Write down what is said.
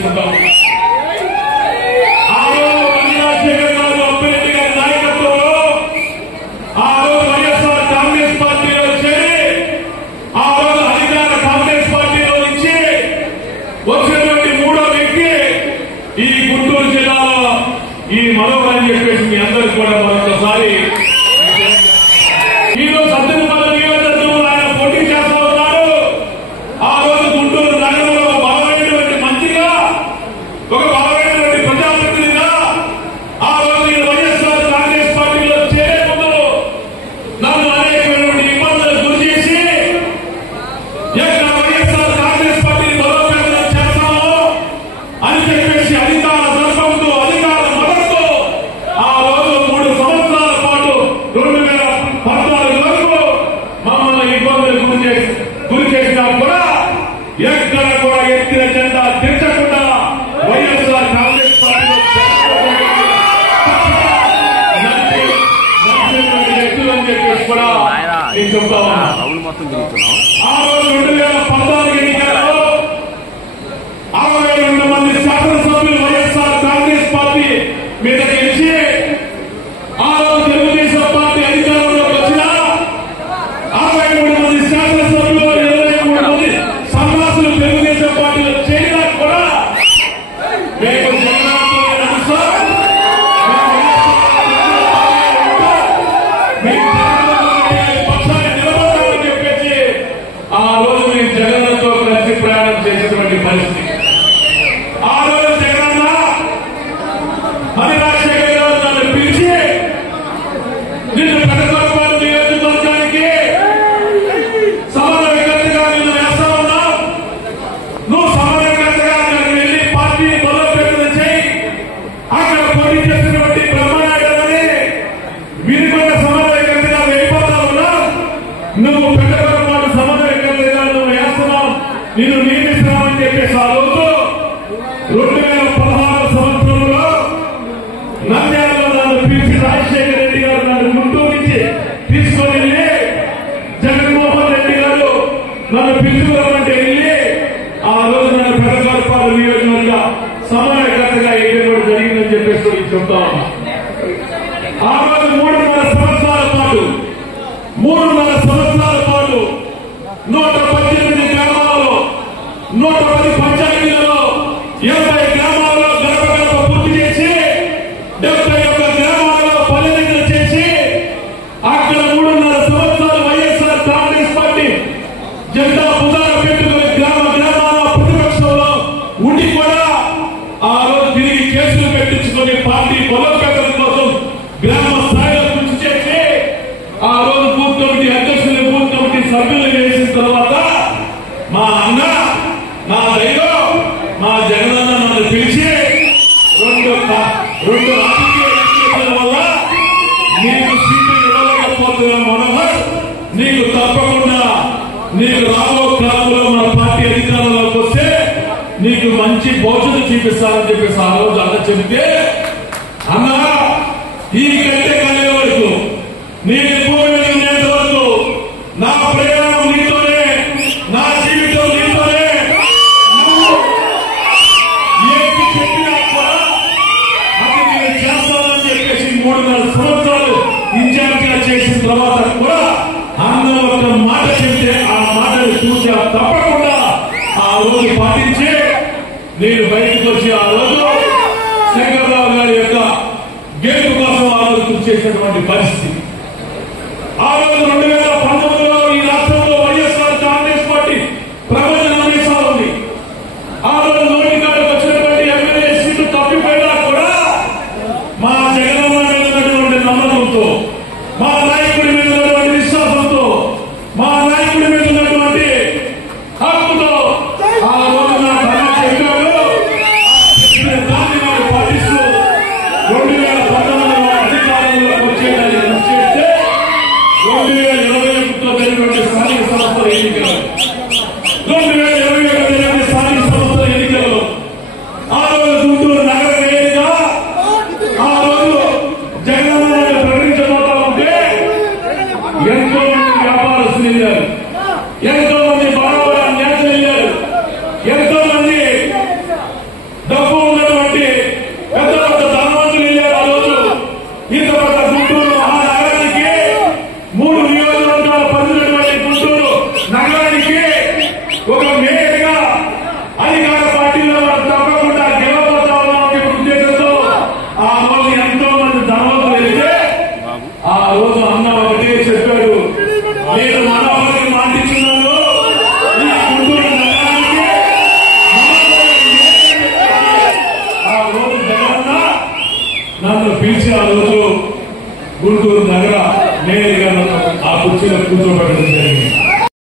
తెలియజేసుకుంటాం. ఆ రోజు రాజశేఖర్ గారు అప్పిరెడ్డి గారి నాయకత్వంలో ఆ రోజు వైఎస్ఆర్ కాంగ్రెస్ పార్టీలో చేరి ఆ రోజు అధికార కాంగ్రెస్ పార్టీలో నుంచి వచ్చినటువంటి మూడో వ్యక్తి ఈ గుంటూరు జిల్లాలో ఈ మనోహర్ అని చెప్పేసి మీ అందరికీ కూడా మరొకసారి ఈరోజు సత్యనపల్లి నియోజకవర్గంలో ఆయన పోటీ చేస్తా ఉన్నారు. ఆ రోజు గుంటూరు నగరంలో ఒక బలమైనటువంటి మంత్రిగా, ఒక బలమైనటువంటి ప్రజాప్రతినిధిగా ఆ రోజు ఈ వైఎస్ఆర్ కాంగ్రెస్ పార్టీలో చేరే ముందు నన్ను అనేకమైనటువంటి ఇబ్బందులకు గురి చేసి ఎక్కడ వైఎస్ఆర్ కాంగ్రెస్ పార్టీని బలోపేతం చేస్తామో అని చెప్పేసి అధికార దర్శనంతో అధికార మద్దతుతో ఆ రోజు 3 సంవత్సరాల పాటు 2014 వరకు మమ్మల్ని ఇబ్బందులకు గురి చేసినా కూడా ఎక్కడ కూడా ఎత్తిన జెండా దించకుండా వైఎస్ఆర్ కాంగ్రెస్ పార్టీలో వ్యక్తులు అని చెప్పేసి కూడా నేను చెప్తా ఉన్నాను. ఆ రోజు 2014 ఎన్నికల్లో 62 మంది శాసనసభ్యులు వైఎస్ఆర్ కాంగ్రెస్ పార్టీ మీద గెలిచి ఆ రోజు తెలుగుదేశం పార్టీ అధికారంలోకి వచ్చిన 63 మంది శాసనసభ్యులు 23 మంది సన్నాసులు తెలుగుదేశం పార్టీలో చేరినా కూడా మేము పక్షాన్ని నిలబడతామని చెప్పేసి ఆ రోజు మేము జగన్తో కలిసి ప్రయాణం చేసేటువంటి పరిస్థితి. ఆ రోజు జగనన్న మరి రాజశేఖర్ గారు నన్ను పిలిచి నిన్ను పెద్దకొరపాటు నియోజకవర్గానికి సమన్వయకర్తగా నిన్ను వేస్తా ఉన్నావు. నువ్వు సమన్వయకర్తగా అక్కడికి వెళ్లి పార్టీని బలోపేతం చేయి. అక్కడ పోటీ చేసినటువంటి బ్రహ్మనాయుడని వీరికొండ సమన్వయకర్తగా వెళ్ళిపోతా ఉన్నావు. నువ్వు పెద్దకొరపాటు సమన్వయకర్తగా నువ్వు వేస్తున్నావు, నిన్ను నియమిస్తున్నామని చెప్పేసి ఆ రోజు 2016 సంవత్సరంలో నంద్యాలలో నన్ను పిలిచి రాజశేఖర రెడ్డి గారు నన్ను గుంటూరు నుంచి తీసుకొని వెళ్ళి జగన్మోహన్ రెడ్డి గారు నన్ను పిలుచుకోమంటే వెళ్ళి ఆ రోజు నన్ను పెద్దకొరపాటు నియోజకవర్గ సమన్వయకర్తగా ఎన్నుకోవడం జరిగిందని చెప్పేసి చెప్తా ఉన్నా. ఆ రోజు 3.5 సంవత్సరాల పాటు 118 గ్రామాలలో 110 పంచాయతీలలో 80 గ్రామాలలో గడప గడప పూర్తి చేసి 71 గ్రామాలలో పల్లెలు చేసి అక్కడ 3.5 సంవత్సరాలు వైఎస్ఆర్ కాంగ్రెస్ పార్టీ జెండా పుదార పెట్టుకుని గ్రామ గ్రామాల ప్రతిపక్షంలో ఉండి కూడా ఆ రోజు తిరిగి కేసులు పెట్టించుకుని పార్టీ బలోపేతం కోసం గ్రామ స్థాయిలో కృషి చేసి ఆ రోజు బూత్ కమిటీ అధ్యక్షులు బూత్ కమిటీ సభ్యులు వేసిన తర్వాత మా అన్న నా దైవం మా జగనన్న నన్ను పిలిచి రెండు రాజకీయ ఎన్నికల వల్ల నీకు సీటు ఇవ్వలేకపోతున్నా మనోహర్, నీకు తప్పకుండా నీకు రాబో కాలంలో మన పార్టీ అధికారంలోకి వస్తే నీకు మంచి భవిష్యత్తు చూపిస్తానని చెప్పేసి ఆ రోజు అన్న చెబితే, అన్న ఈ గంటే కలిగే వరకు నేను భూమి ఉండేంత వరకు నా ప్రయాణం నీతోనే, నా జీవితం నీతోనే, ఏమి చెప్పినా కూడా అది నేను చేస్తానని చెప్పేసి 3.5 సంవత్సరాలు ఇన్ఛార్జిగా చేసిన తర్వాత కూడా అన్న ఒక మాట చెప్తే ఆ మాటను చూసా తప్పకుండా ఆ రోజు పాటించి నేను బయటకు వచ్చి ఆ రోజు శంకర్రావు గారి యొక్క గెలుపు కోసం ఆ రోజు కృషి చేసినటువంటి పరిస్థితి.